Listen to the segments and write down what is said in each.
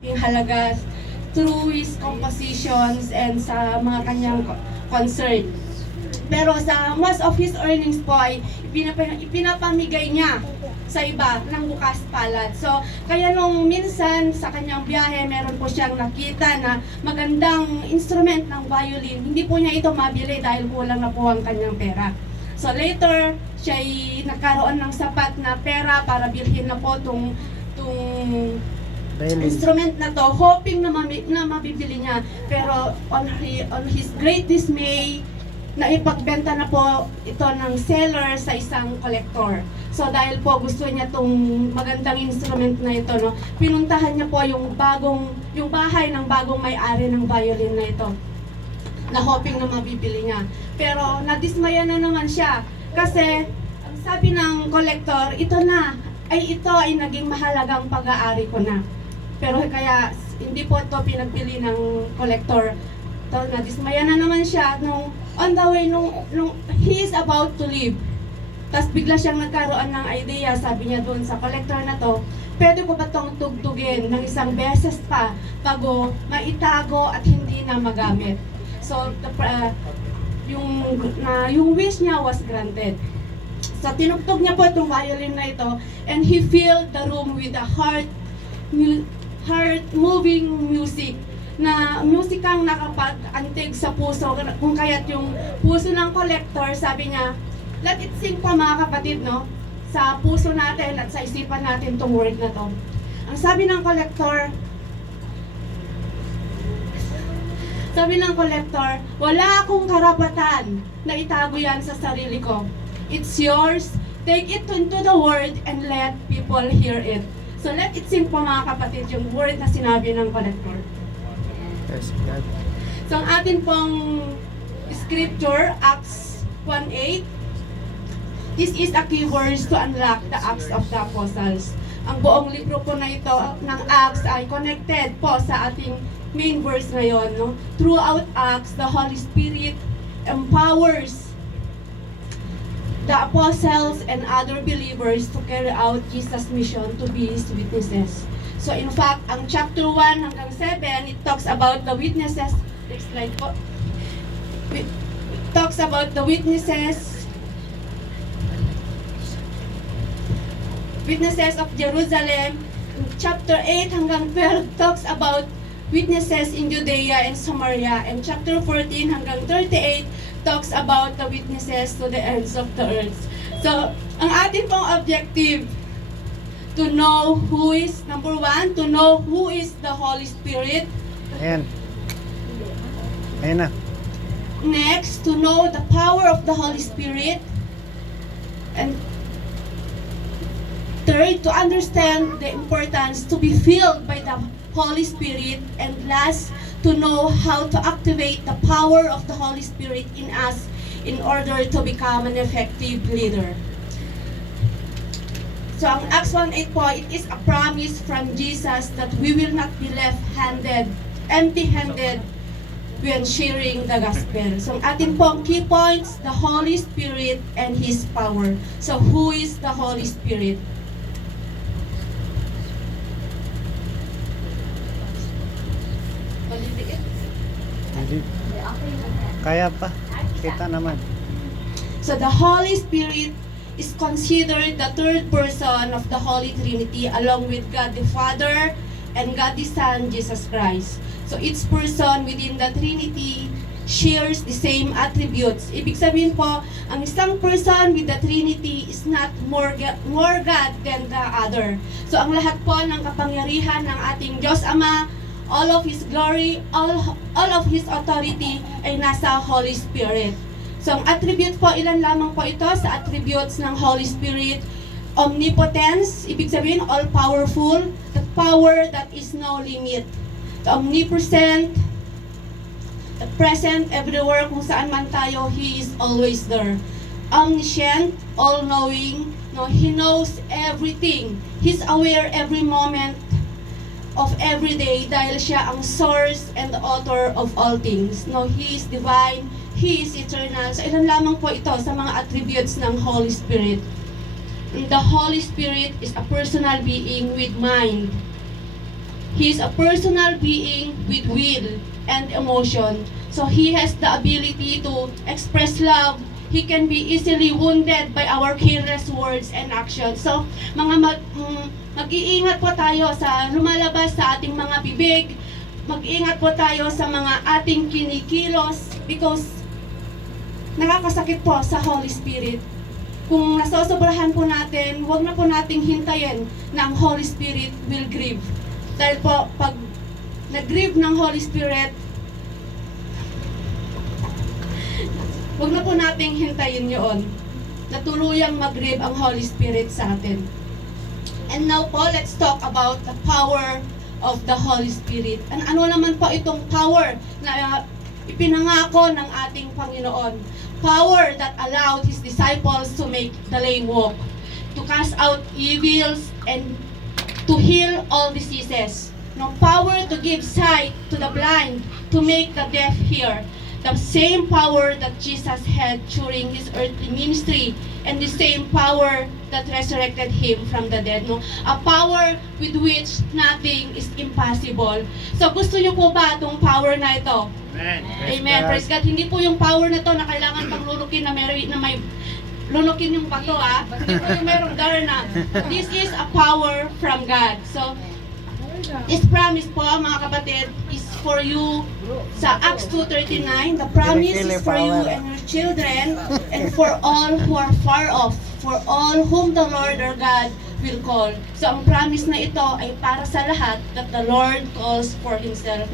yung halaga through his compositions and sa mga kanyang concert. Pero sa most of his earnings po ay ipinapamigay niya sa iba ng bukas palad. So, kaya nung minsan sa kanyang biyahe, meron po siyang nakita na magandang instrument ng violin. Hindi po niya ito mabili dahil kulang na po ang kanyang pera. So later, siya ay nagkaroon ng sapat na pera para bilhin na po itong instrument na to, hoping na, mabibili niya. Pero on his great dismay, na ipagbenta na po ito ng seller sa isang collector. So dahil po gusto niya itong magandang instrument na ito, no, pinuntahan niya po yung bahay ng bagong may-ari ng violin na ito, na hoping na mabibili niya. Pero nadismaya na naman siya kasi ang sabi ng collector, ito ay naging mahalagang pag-aari ko na. Pero kaya hindi po ito pinagbili ng collector. So, nadismaya na naman siya nung on the way, nung he is about to leave. Tapos bigla siyang nagkaroon ng idea, sabi niya doon sa collector na to, pwede ko ba itong tugtugin ng isang beses pa bago maitago at hindi na magamit. So, yung wish niya was granted. So, tinugtog niya po itong violin na ito and he filled the room with a heart-moving music, na musikang nakapag-antig sa puso, kung kaya't yung puso ng collector, sabi niya, let it sing po mga kapatid, no? Sa puso natin at sa isipan natin itong word na to. Ang sabi ng collector, wala akong karapatan na itago yan sa sarili ko. It's yours, take it into the world and let people hear it. So let it sing po mga kapatid yung word na sinabi ng collector. Yes, God. So ang atin pong scripture, Acts 1:8, this is a key verse to unlock the Acts of the Apostles. Ang buong libro po na ito ng Acts ay connected po sa ating main verse ngayon. No? Throughout Acts, the Holy Spirit empowers the apostles and other believers to carry out Jesus' mission to be His witnesses. So in fact, ang chapter 1 hanggang 7, it talks about the witnesses. Next slide po. It talks about the witnesses of Jerusalem. Chapter 8 hanggang 12 talks about witnesses in Judea and Samaria. And chapter 14 hanggang 38 talks about the witnesses to the ends of the earth. So, ang ating pong objective, to know who is, number 1, to know who is the Holy Spirit. Ayan. Ayan na. Next, to know the power of the Holy Spirit. And third, to understand the importance to be filled by the Holy Spirit. And last, to know how to activate the power of the Holy Spirit in us in order to become an effective leader. So ang Acts 1:8 po, it is a promise from Jesus that we will not be left-handed, empty-handed when sharing the gospel. So ang ating pong key points, the Holy Spirit and His power. So who is the Holy Spirit? Hindi. Kaya pa. Kita naman. So the Holy Spirit is considered the third person of the Holy Trinity along with God the Father and God the Son, Jesus Christ. So each person within the Trinity shares the same attributes. Ibig sabihin po, ang isang person with the Trinity is not more God than the other. So ang lahat po ng kapangyarihan ng ating Diyos Ama, all of His glory, all of His authority ay nasa Holy Spirit. So, ang attribute po, ilan lamang po ito sa attributes ng Holy Spirit. Omnipotence, ibig sabihin, all-powerful, the power that is no limit. The omnipresent, the present everywhere, kung saan man tayo, He is always there. Omniscient, all-knowing, no, He knows everything. He's aware every moment of every day dahil siya ang source and the author of all things. No, He is divine, He is eternal. So ilan lamang po ito sa mga attributes ng Holy Spirit. And the Holy Spirit is a personal being with mind. He is a personal being with will and emotion. So he has the ability to express love. He can be easily wounded by our careless words and actions. So mag-iingat po tayo sa lumalabas sa ating mga bibig. Mag-iingat po tayo sa mga ating kinikilos because nakakasakit po sa Holy Spirit. Kung nasosobrahan po natin, huwag na po nating hintayin na ang Holy Spirit will grieve. Dahil po, pag nag-grieve ng Holy Spirit, huwag na po nating hintayin yun. Natuluyang mag-grieve ang Holy Spirit sa atin. And now po, let's talk about the power of the Holy Spirit. And ano naman po itong power na ipinangako ng ating Panginoon? Power that allowed His disciples to make the lame walk, to cast out evils, and to heal all diseases. No power to give sight to the blind, to make the deaf hear. The same power that Jesus had during His earthly ministry, and the same power that resurrected Him from the dead. No? A power with which nothing is impossible. So gusto niyo po ba itong power na ito? Amen. Amen. Praise God. Hindi po yung power na to na kailangan pang lulukin na may lulukin yung bato Hindi po yung merong darna. This is a power from God. So, this promise po mga kapatid is for you sa Acts 2:39. The promise is for you and your children and for all who are far off, for all whom the Lord our God will call. So ang promise na ito ay para sa lahat that the Lord calls for Himself.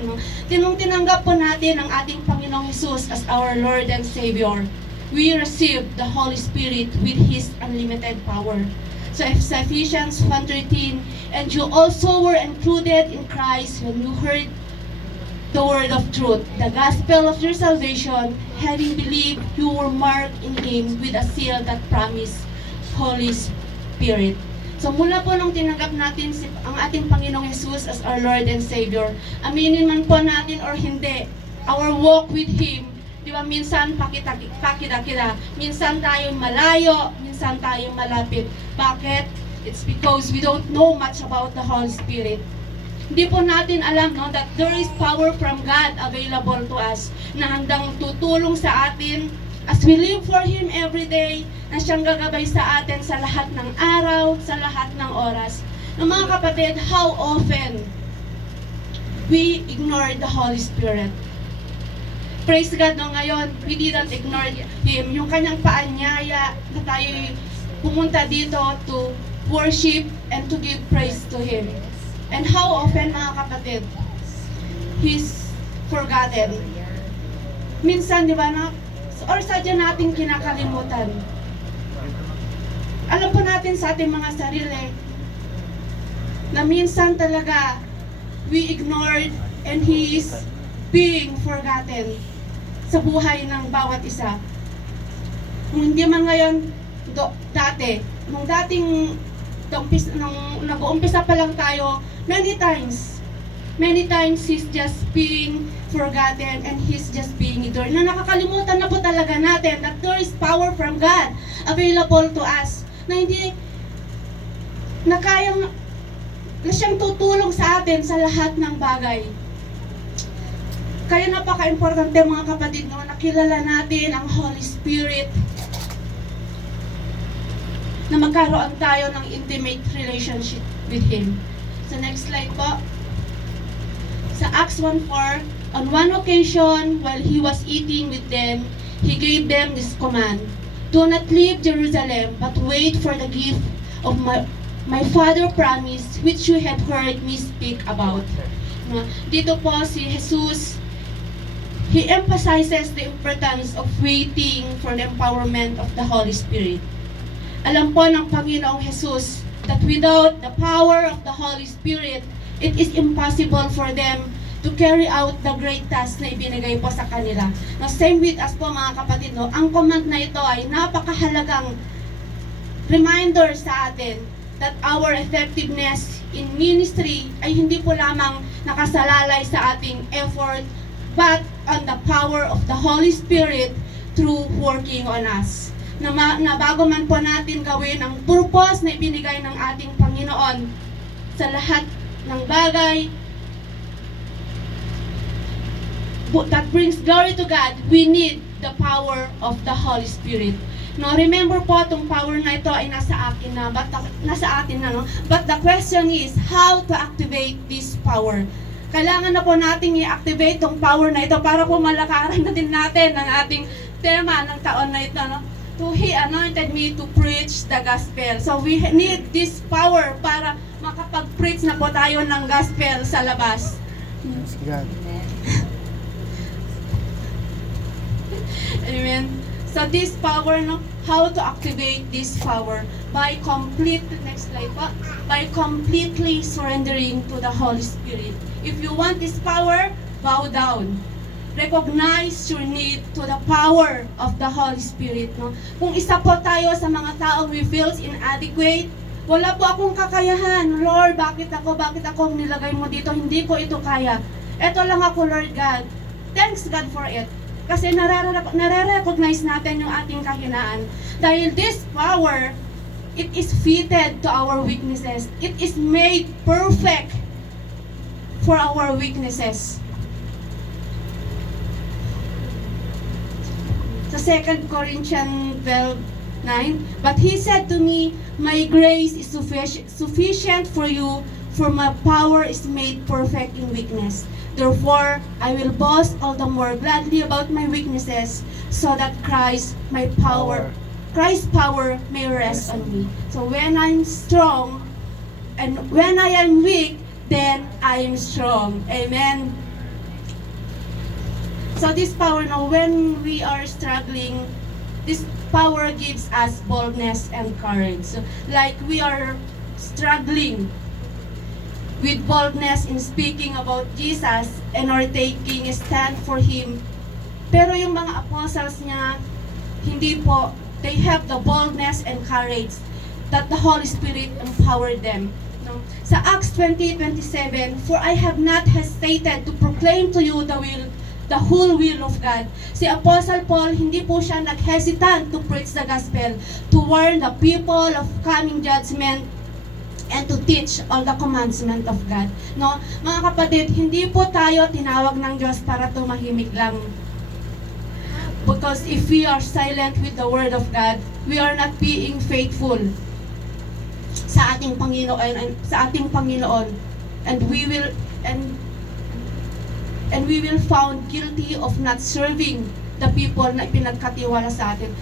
Tinanggap po natin ang ating Panginoong Jesus as our Lord and Savior. We receive the Holy Spirit with His unlimited power. So sa Ephesians 1:13, and you also were included in Christ when you heard the word of truth, the gospel of your salvation, having believed you were marked in Him with a seal that promised Holy Spirit. So mula po nung tinanggap natin ang ating Panginoong Jesus as our Lord and Savior, aminin man po natin or hindi, our walk with Him, di ba, minsan pakita-kita, minsan tayong malayo, minsan tayong malapit. Bakit? It's because we don't know much about the Holy Spirit. Hindi po natin alam that there is power from God available to us na handang tutulong sa atin as we live for Him every day, na siyang gagabay sa atin sa lahat ng araw, sa lahat ng oras. Mga kapatid, how often we ignore the Holy Spirit? Praise God, ngayon, we didn't ignore Him. Yung kanyang paanyaya na tayo pumunta dito to worship and to give praise to Him. And how often, mga kapatid, He's forgotten. Minsan, di ba, or sadya nating kinakalimutan. Alam po natin sa ating mga sarili na minsan talaga we ignored and He is being forgotten sa buhay ng bawat isa. Kung hindi man ngayon, dati, nung nag-uumpisa pa lang tayo, many times He's just being forgotten and He's just being ignored. Na nakakalimutan na po talaga natin that there is power from God available to us na hindi na kayang na siyang tutulong sa atin sa lahat ng bagay. Kaya napaka-importante mga kapatid na kilala natin ang Holy Spirit, na magkaroon tayo ng intimate relationship with Him. So next slide po. Sa Acts 1:4, on one occasion, while He was eating with them, He gave them this command: do not leave Jerusalem, but wait for the gift of my Father promised, which you have heard me speak about. Dito po si Jesus, He emphasizes the importance of waiting for the empowerment of the Holy Spirit. Alam po ng Panginoong Jesus that without the power of the Holy Spirit, it is impossible for them to carry out the great task na ibinigay po sa kanila. Now, same with us po mga kapatid, ang command na ito ay napakahalagang reminder sa atin that our effectiveness in ministry ay hindi po lamang nakasalalay sa ating effort, but on the power of the Holy Spirit through working on us. Na bago man po natin gawin ang purpose na ibinigay ng ating Panginoon sa lahat ng bagay, that brings glory to God, we need the power of the Holy Spirit. No, remember po, itong power na ito ay nasa atin na, nasa atin na, no? But the question is, how to activate this power? Kailangan na po nating i-activate itong power na ito para po malakaran na din natin ang ating tema ng taon na ito, no? He anointed me to preach the gospel. So we need this power para makapag-preach na po tayo ng gospel sa labas. Praise God. Amen. So this power, no, how to activate this power? By next slide po, by completely surrendering to the Holy Spirit. If you want this power, bow down. Recognize your need to the power of the Holy Spirit. No? Kung isa po tayo sa mga taong we feels inadequate, wala po akong kakayahan. Lord, bakit ako nilagay mo dito? Hindi ko ito kaya. Ito lang ako, Lord God. Thanks God for it. Kasi nare-recognize natin yung ating kahinaan. Dahil this power, it is fitted to our weaknesses. It is made perfect for our weaknesses. Sa 2 Corinthians 12:9, but he said to me, my grace is sufficient for you, for my power is made perfect in weakness. Therefore, I will boast all the more gladly about my weaknesses, so that Christ's power may rest on me. So when I'm strong, and when I am weak, then I am strong. Amen. So this power, now when we are struggling, this power gives us boldness and courage. So, like we are struggling with boldness in speaking about Jesus and are taking a stand for Him. Pero yung mga apostles niya, hindi po, they have the boldness and courage that the Holy Spirit empowered them. No? Sa Acts 20:27, for I have not hesitated to proclaim to you the whole will of God. Si Apostle Paul, hindi po siya nag-hesitant to preach the gospel, to warn the people of coming judgment, and to teach all the commandment of God. No, mga kapatid, hindi po tayo tinawag ng Diyos para tumahimik lang. Because if we are silent with the word of God, we are not being faithful sa ating Panginoon, and we will found guilty of not serving the people na ipinagkatiwala sa atin.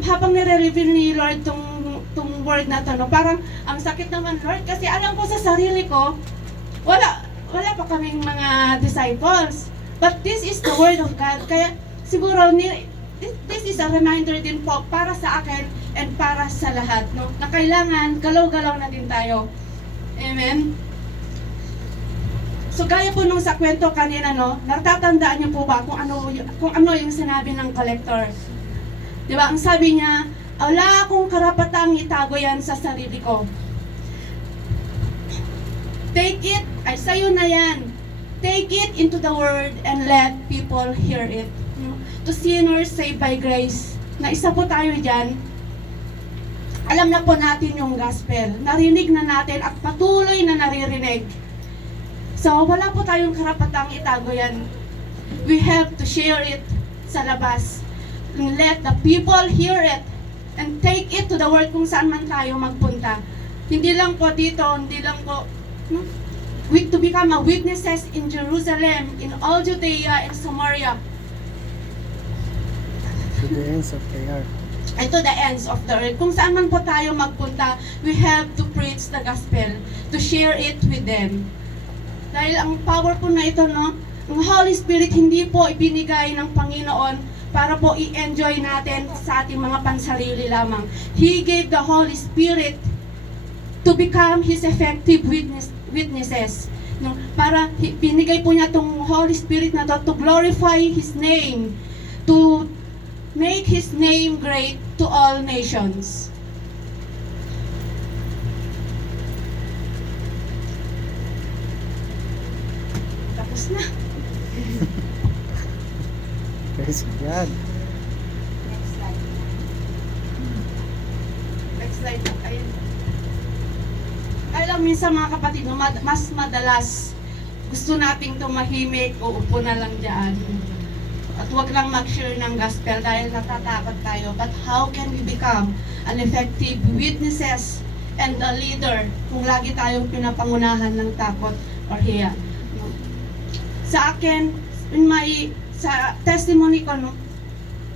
Habang nire-reveal ni Lord tong word na to, no, parang ang sakit naman, Lord, kasi alam ko sa sarili ko, wala pa kaming mga disciples. But this is the word of God. Kaya siguro, this is a reminder din po para sa akin and para sa lahat, no, na kailangan galaw-galaw na din tayo. Amen. So gaya po nung sa kwento kanina, no, natatandaan niyo po ba kung ano yung sinabi ng collector? 'Di ba? Ang sabi niya, wala akong karapatang itago yan sa sarili ko. Take it, ay sa'yo na yan. Take it into the word and let people hear it. To sinners saved by grace, na isa po tayo dyan, alam na po natin yung gospel. Narinig na natin at patuloy na naririnig. So, wala po tayong karapatang itago yan. We have to share it sa labas. And let the people hear it. And take it to the world kung saan man tayo magpunta. Hindi lang po dito, hindi lang po, no? To become a witnesses in Jerusalem, in all Judea and Samaria. To the ends of the earth. And to the ends of the earth. Kung saan man po tayo magpunta, we have to preach the gospel, to share it with them. Dahil ang power po na ito, no, ang Holy Spirit hindi po ibinigay ng Panginoon para po i-enjoy natin sa ating mga pansarili lamang. He gave the Holy Spirit to become His effective witnesses. No? Para binigay po niya itong Holy Spirit na to glorify His name, to make His name great to all nations. Tapos na. Praise God. Next slide. Next slide. Ayun. Alam minsan mga kapatid, mas madalas gusto nating tumahimik, uupo na lang dyan. At huwag lang mag-share ng gospel dahil natatakot tayo. But how can we become an effective witnesses and a leader kung lagi tayong pinapangunahan ng takot or hiya? No? Sa akin, sa testimony ko, no,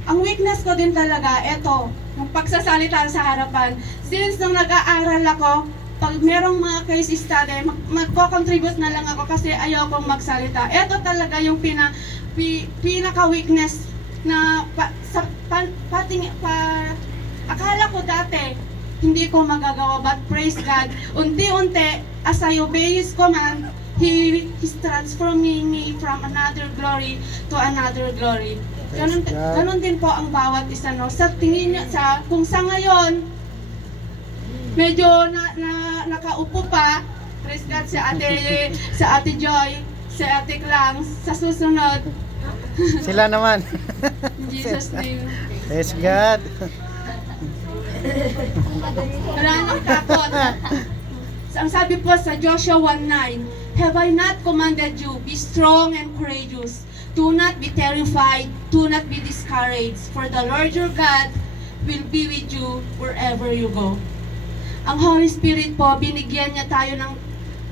ang weakness ko din talaga, eto, yung pagsasalita sa harapan. Since nung nag-aaral ako, pag merong mga case study, magko-contribute na lang ako kasi ayaw kong magsalita. Eto talaga yung pinaka-weakness na akala ko dati, hindi ko magagawa, but praise God, unti-unti, as I obey His command, He's transforming me from another glory to another glory. Ganon din po ang bawat isa, no? Sa tingin niya, kung sa ngayon, medyo nakaupo pa, praise God, sa Ate Joy, sa Ate Clang, sa susunod, Sila naman. in Jesus' name. Praise God. Wala nang takot. Ang sabi po sa Joshua 1:9, "Have I not commanded you, be strong and courageous. Do not be terrified, do not be discouraged, for the Lord your God will be with you wherever you go." Ang Holy Spirit po, binigyan niya tayo ng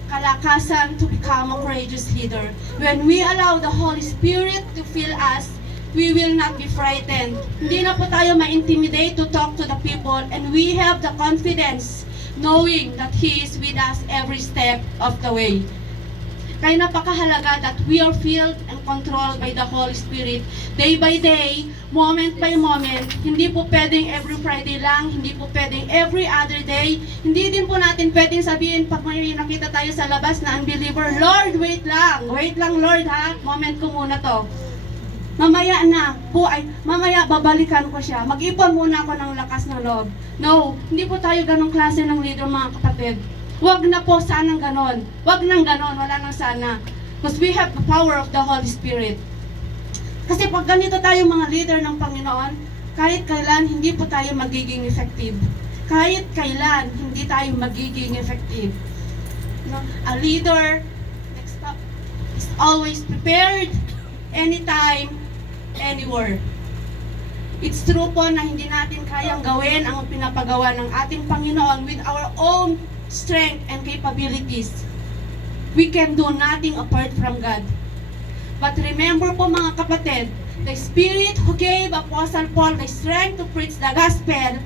kalakasan to become a courageous leader. When we allow the Holy Spirit to fill us, we will not be frightened. Hindi na po tayo ma-intimidate to talk to the people, and we have the confidence knowing that He is with us every step of the way. Kaya napakahalaga that we are filled and controlled by the Holy Spirit day by day, moment by moment. Hindi po pwedeng every Friday lang, hindi po pwedeng every other day. Hindi din po natin pwedeng sabihin pag may nakita tayo sa labas na unbeliever, "Lord, wait lang Lord ha, moment ko muna to. Mamaya na po mamaya babalikan ko siya. Mag-ipon muna ako ng lakas ng loob." No, hindi po tayo ganong klase ng leader, mga kapatid. Wag na po sanang ganon. Wag nang ganon, wala nang sana. Because we have the power of the Holy Spirit. Kasi pag ganito tayo mga leader ng Panginoon, kahit kailan hindi po tayo magiging effective. Kahit kailan hindi tayo magiging effective. No? A leader, next stop, is always prepared, anytime, anywhere. It's true po na hindi natin kayang gawin ang pinapagawa ng ating Panginoon with our own strength and capabilities. We can do nothing apart from God. But remember po mga kapatid, the Spirit who gave Apostle Paul the strength to preach the gospel,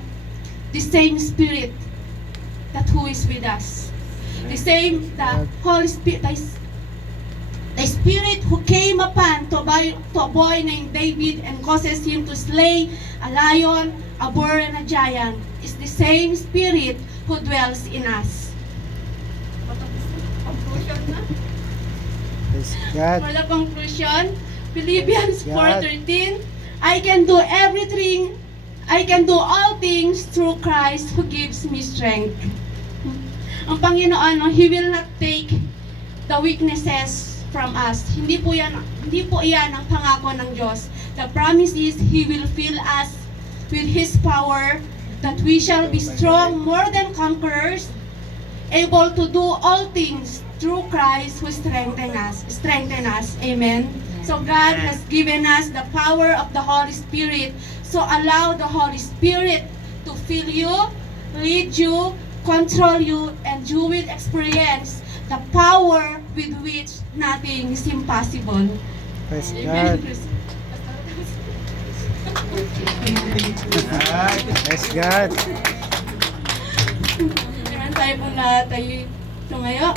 the same Spirit that who is with us. The Holy Spirit, the Spirit who came upon to a boy named David and causes him to slay a lion, a bear, and a giant is the same Spirit who dwells in us. Conclusion na? Praise God. For the conclusion, Philippians God. 4:13, I can do all things through Christ who gives me strength. Ang Panginoon, He will not take the weaknesses from us. Hindi po iyan ang pangako ng Diyos. The promise is He will fill us with His power, that we shall be strong, more than conquerors, able to do all things through Christ who strengthen us. Amen. So God has given us the power of the Holy Spirit. So allow the Holy Spirit to fill you, lead you, control you, and you will experience the power with which nothing is impossible. Praise Amen. God. Praise God. Amen. Tayo po lahat ay tumayo.